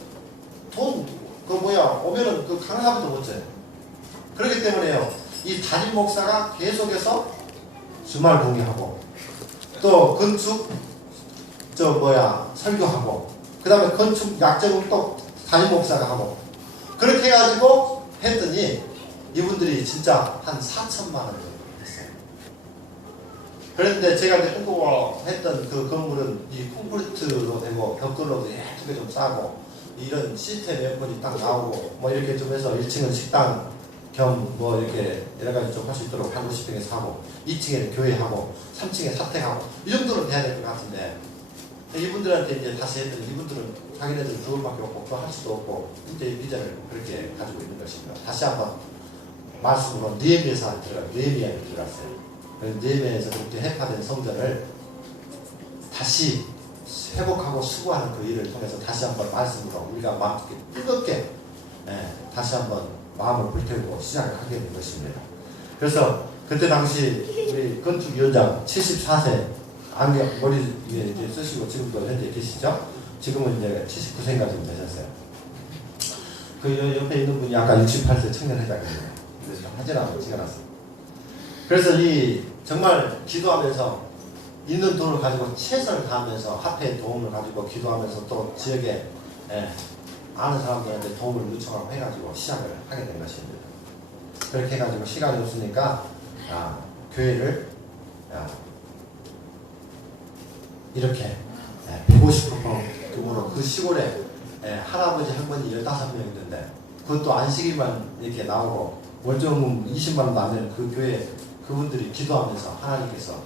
오면은 그 강사도 못 줘요. 그렇기 때문에요. 이 담임 목사가 계속해서 주말 봉기하고 또 건축 설교하고 그 다음에 건축 약정을 또 담임 목사가 하고 그렇게 해가지고 했더니 이분들이 진짜 한 4천만 원 정도 했어요. 그런데 제가 이제 홍보했던 그 건물은 이 콘크리트로 되고 벽돌로도 예쁘게 좀 싸고 이런 시스템 에어컨이 딱 나오고 뭐 이렇게 좀 해서 1층은 식당 겸 뭐 이렇게 여러 가지 좀 할 수 있도록 150평에 사고 2층에는 교회하고 3층에 사택하고 이 정도는 돼야 될 것 같은데 이분들한테 이제 다시 했더니 이분들은 자기네들 죽을 밖에 없고 또 할 수도 없고 이제 비전을 그렇게 가지고 있는 것입니다. 다시 한번 말씀으로 느헤미야에 들어갔어요. 그래서 느헤미야에서 그렇게 해파된 성전을 다시 회복하고 수고하는 그 일을 통해서 다시 한번 말씀으로 우리가 마음 뜨겁게 다시 한번 마음을 불태우고 시작을 하게 된 것입니다. 그래서 그때 당시 우리 건축위원장 74세 안경 머리 위에 이제 쓰시고 지금도 현재 계시죠? 지금은 이제 79세인가 좀 되셨어요. 그 옆에 있는 분이 아까 68세 청년회장이에요. 그래서 하진하고 찍어놨어요. 그래서 정말 기도하면서 있는 돈을 가지고 최선을 다하면서 화폐의 도움을 가지고 기도하면서 또 지역에 아는 사람들한테 도움을 요청하고 해가지고 시작을 하게 된 것입니다. 그렇게 해가지고 시간이 없으니까 교회를 이렇게 150% 규모로 그 시골에 할아버지 할머니 15명 있는데 그것도 안식일만 이렇게 나오고 월정금 20만 원도 안 되는 그 교회 그분들이 기도하면서 하나님께서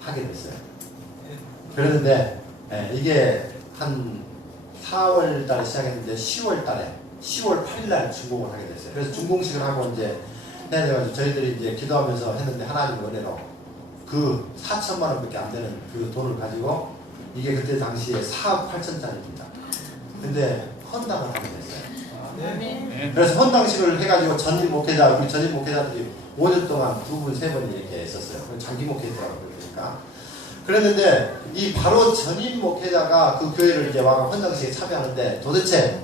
하게 됐어요. 그랬는데 이게 한 4월 달에 시작했는데 10월 8일 날 준공을 하게 됐어요. 그래서 준공식을 하고 이제 해야 돼가지고 저희들이 이제 기도하면서 했는데 하나님 은혜로 그 4천만 원밖에 안 되는 그 돈을 가지고 이게 그때 당시에 4억 8천짜리입니다. 근데 헌납을 하게 됐어요. 네. 그래서 헌당식을 해가지고 전임 목회자, 우리 전임 목회자들이 5년 동안 2분, 3번 이렇게 했었어요. 장기 목회자라고 그러니까. 그랬는데 이 바로 전임 목회자가 그 교회를 이제 와가 헌당식에 참여하는데 도대체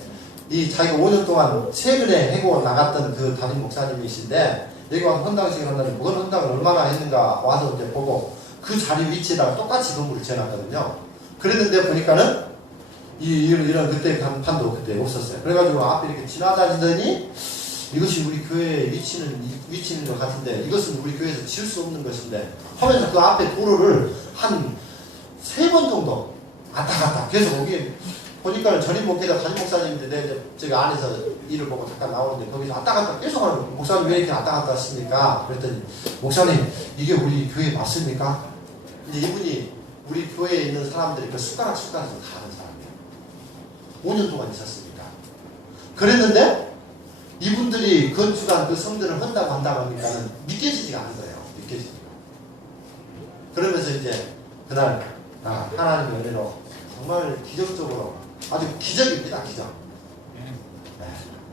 이 자기가 5년 동안 최근에 해고 나갔던 그 담임 목사님이신데 여기 와서 헌당식을 한다는 무슨 헌당을 얼마나 했는가 와서 이제 보고 그 자리 위치에다가 똑같이 건물을 지어놨거든요. 그랬는데 보니까는 이런 그때 간판도 그때 없었어요. 그래가지고 앞에 이렇게 지나다니더니 이것이 우리 교회의 위치는 것 같은데 이것은 우리 교회에서 지을 수 없는 것인데 하면서 그 앞에 도로를 한 3번 정도 왔다 갔다 계속 오기 보니까 전임 목회자 담임 목사님인데 내가 이제 저기 안에서 일을 보고 잠깐 나오는데 거기서 왔다 갔다 계속 하는 목사님 왜 이렇게 왔다 갔다 하십니까? 그랬더니 목사님 이게 우리 교회 맞습니까? 이제 이분이 우리 교회에 있는 사람들이 그 숟가락에서 다 아는 사람이에요. 5년 동안 있었으니까. 그랬는데 이분들이 건축한 그 성전을 헌다고 하니까는 믿겨지지가 않은 거예요. 믿겨지지가. 그러면서 이제 그날 하나님의 은혜로 정말 기적적으로 아주 기적입니다. 기적. 네.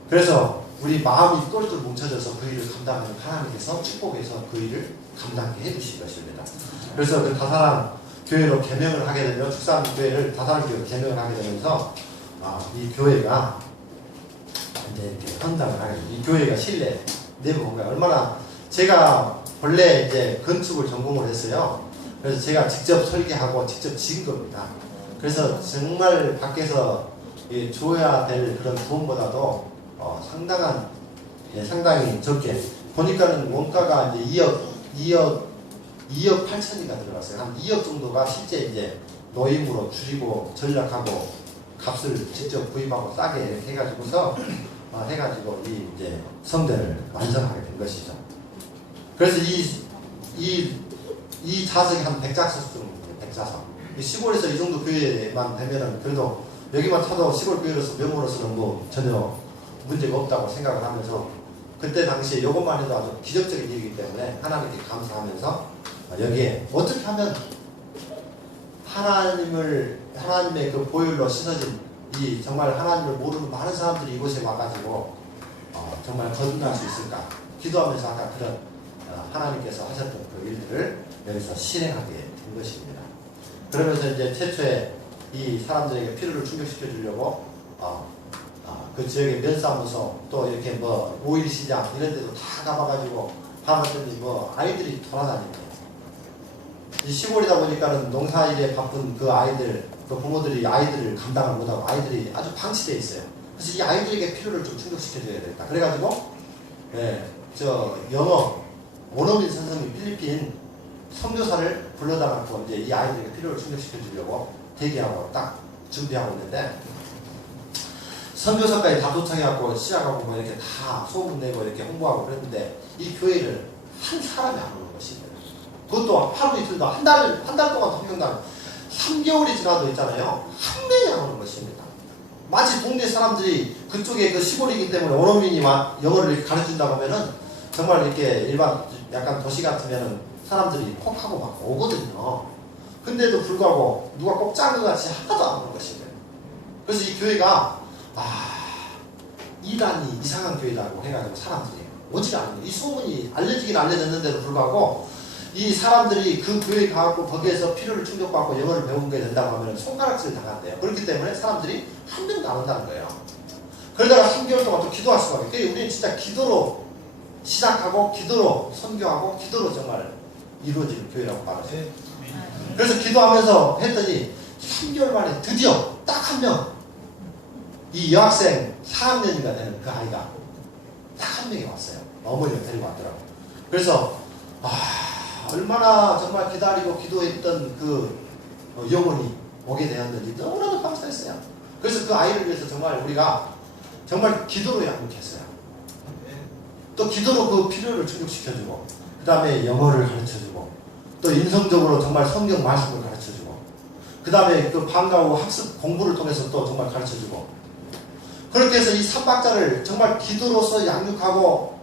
그래서 우리 마음이 똘똘 뭉쳐져서 그 일을 감당하는 하나님께서 축복해서 그 일을 감당하게 해주신 것입니다. 그래서 그 다사랑 교회로 개명을 하게 되면 축산 교회를 다사랑 교회로 개명을 하게 되면서 이 교회가 이제 이렇게 헌당을 하게 됩니다. 이 교회가 실내 내부 공간 얼마나 제가 본래 이제 건축을 전공을 했어요. 그래서 제가 직접 설계하고 직접 지은 겁니다. 그래서 정말 밖에서 줘야 될 그런 돈보다도 상당히 적게 보니까는 원가가 이제 2억 8천인가 들어갔어요. 한 2억 정도가 실제 이제 노임으로 줄이고 전략하고 값을 직접 구입하고 싸게 이렇게 해가지고서 해가지고 이제 성전을 완성하게 된 것이죠. 그래서 이 좌석이 한 100좌석 정도 돼요. 100좌석. 시골에서 이 정도 교회만 되면은 그래도 여기만 타도 시골 교회로서 명으로서는 뭐 전혀 문제가 없다고 생각을 하면서 그때 당시에 이것만 해도 아주 기적적인 일이기 때문에 하나님께 감사하면서 여기에 어떻게 하면 하나님의 그 보혈로 씻어진 이 정말 하나님을 모르는 많은 사람들이 이곳에 와가지고 정말 거듭날 수 있을까 기도하면서 아까 그런 하나님께서 하셨던 그 일들을 여기서 실행하게 된 것입니다. 그러면서 이제 최초에 이 사람들에게 필요를 충족시켜 주려고 그 지역의 면사무소 또 이렇게 뭐 오일 시장 이런 데도 다 가봐가지고 가봤더니 뭐 아이들이 돌아다니고 이 시골이다 보니까는 농사일에 바쁜 그 아이들 그 부모들이 아이들을 감당을 못하고 아이들이 아주 방치되어 있어요. 그래서 이 아이들에게 필요를 좀 충족시켜줘야 되겠다. 그래가지고 영어 원어민 선생님 필리핀 선교사를 불러다 놓고 이제 이 아이들에게 필요를 충족시켜 주려고 대기하고 딱 준비하고 있는데 선교사까지 다 도착해갖고 시작하고 뭐 이렇게 다 소문 내고 이렇게 홍보하고 그랬는데 이 교회를 한 사람이 안 오는 것입니다. 그것도 하루 이틀도 한 달 동안 한 명당 3개월이 지나도 있잖아요. 한 명이 안 오는 것입니다. 마치 동네 사람들이 그쪽에 그 시골이기 때문에 원어민이 영어를 이렇게 가르친다고 하면은 정말 이렇게 일반 약간 도시 같으면은 사람들이 콕 하고 막 오거든요. 근데도 불구하고 누가 꼭 짠 것 같이 하나도 안 오는 것입니다. 그래서 이 교회가 이단이 이상한 교회라고 해가지고 사람들이 오지가 않는 거예요. 이 소문이 알려지긴 알려졌는데도 불구하고 이 사람들이 그 교회에 가고 거기에서 필요를 충족받고 영어를 배우게 된다고 하면 손가락질 당한대요. 그렇기 때문에 사람들이 한 명도 안 온다는 거예요. 그러다가 3개월 동안 또 기도할 수밖에 없어요. 우리는 진짜 기도로 시작하고 기도로 선교하고 기도로 정말 이루어지는 교회라고 말했어요. 그래서 기도하면서 했더니 3개월 만에 드디어 딱 한 명 이 여학생 4학년인가 되는 그 아이가 딱 한 명이 왔어요. 어머니가 데리고 왔더라고요. 그래서 얼마나 정말 기다리고 기도했던 그 영혼이 오게 되었는지 너무나도 감사했어요. 그래서 그 아이를 위해서 정말 우리가 정말 기도로 양육했어요. 또 기도로 그 필요를 충족시켜주고 그 다음에 영어를 가르쳐주고 또 인성적으로 정말 성경 말씀을 가르쳐주고 그 다음에 그 방과 후 학습 공부를 통해서 또 정말 가르쳐주고 그렇게 해서 이 3박자를 정말 기도로서 양육하고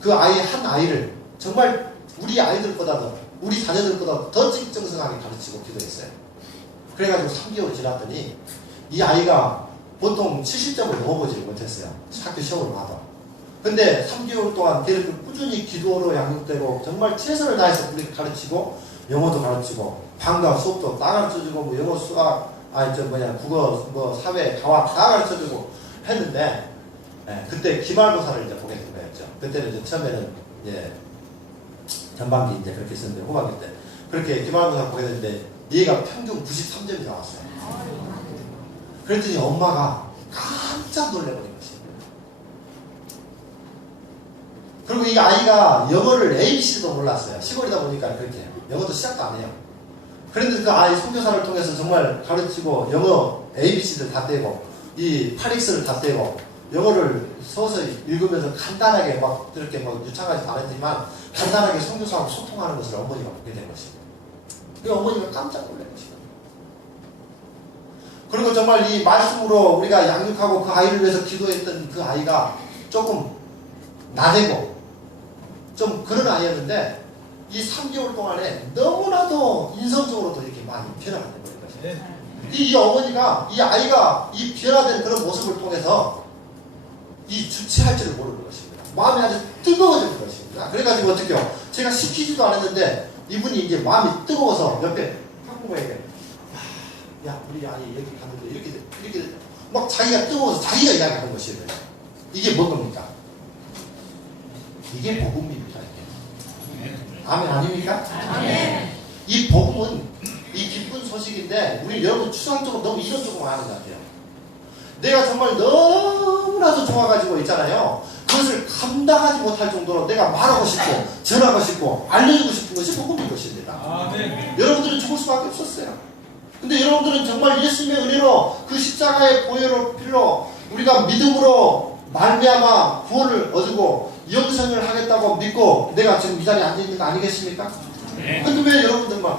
그 한 아이를 정말 우리 아이들보다도 우리 자녀들보다 더 직정성하게 가르치고 기도했어요. 그래가지고 3개월 지났더니 이 아이가 보통 70점을 넘어보지 못했어요. 학교 시험을 봐도. 근데 3개월 동안 걔를 꾸준히 기도로 양육되고 정말 최선을 다해서 우리 가르치고 영어도 가르치고 방과 수업도 다 가르쳐주고 뭐 영어 수학 국어 뭐 사회 과학 다 가르쳐주고 했는데 그때 기말고사를 이제 보게 된 거였죠. 그때는 이제 처음에는 전반기 이제 그렇게 했었는데 후반기 때 그렇게 기말고사 보게 됐는데 얘가 평균 93점이 나왔어요. 그랬더니 엄마가 깜짝 놀래버린 것이에요. 그리고 이 아이가 영어를 ABC도 몰랐어요. 시골이다 보니까 그렇게 해요. 영어도 시작도 안 해요. 그런데 그 아이 선교사를 통해서 정말 가르치고 영어 ABC를 다 떼고 이 8X를 다 떼고 영어를 서서히 읽으면서 간단하게 막 이렇게 뭐 유창하지 않았지만 간단하게 선교사하고 소통하는 것을 어머니가 보게 된 것입니다. 그 어머니가 깜짝 놀란 것입니다. 그리고 정말 이 말씀으로 우리가 양육하고 그 아이를 위해서 기도했던 그 아이가 조금 나대고 좀 그런 아이였는데 이 3개월 동안에 너무나도 인성적으로도 이렇게 많이 변화가 되는 것입니다. 이 어머니가 이 아이가 이 변화된 그런 모습을 통해서 이 주체할 줄을 모르는 것입니다. 마음이 아주 뜨거워지는 것입니다. 그래가지고 어떻게요? 제가 시키지도 않았는데 이분이 이제 마음이 뜨거워서 옆에 학부모에게 야 우리 아이 여기 갔는데 이렇게 막 자기가 뜨거워서 자기가 이야기하는 것이에요. 이게 뭔 겁니까? 이게 복음입니다. 이게. 아멘 아닙니까? 아멘. 이 복음은 이 기쁜 소식인데 우리 여러분 추상적으로 너무 이론적으로 하는 것 같아요. 내가 정말 너무나도 좋아가지고 있잖아요. 그것을 감당하지 못할 정도로 내가 말하고 싶고 전하고 싶고 알려주고 싶은 것이 복음인 것입니다. 아멘. 여러분들은 죽을 수밖에 없었어요. 근데 여러분들은 정말 예수님의 은혜로 그 십자가의 보혈로 필로 우리가 믿음으로 말미암아 구원을 얻고 영생을 하겠다고 믿고 내가 지금 이 자리에 앉아있는 거 아니겠습니까? 근데 왜 여러분들만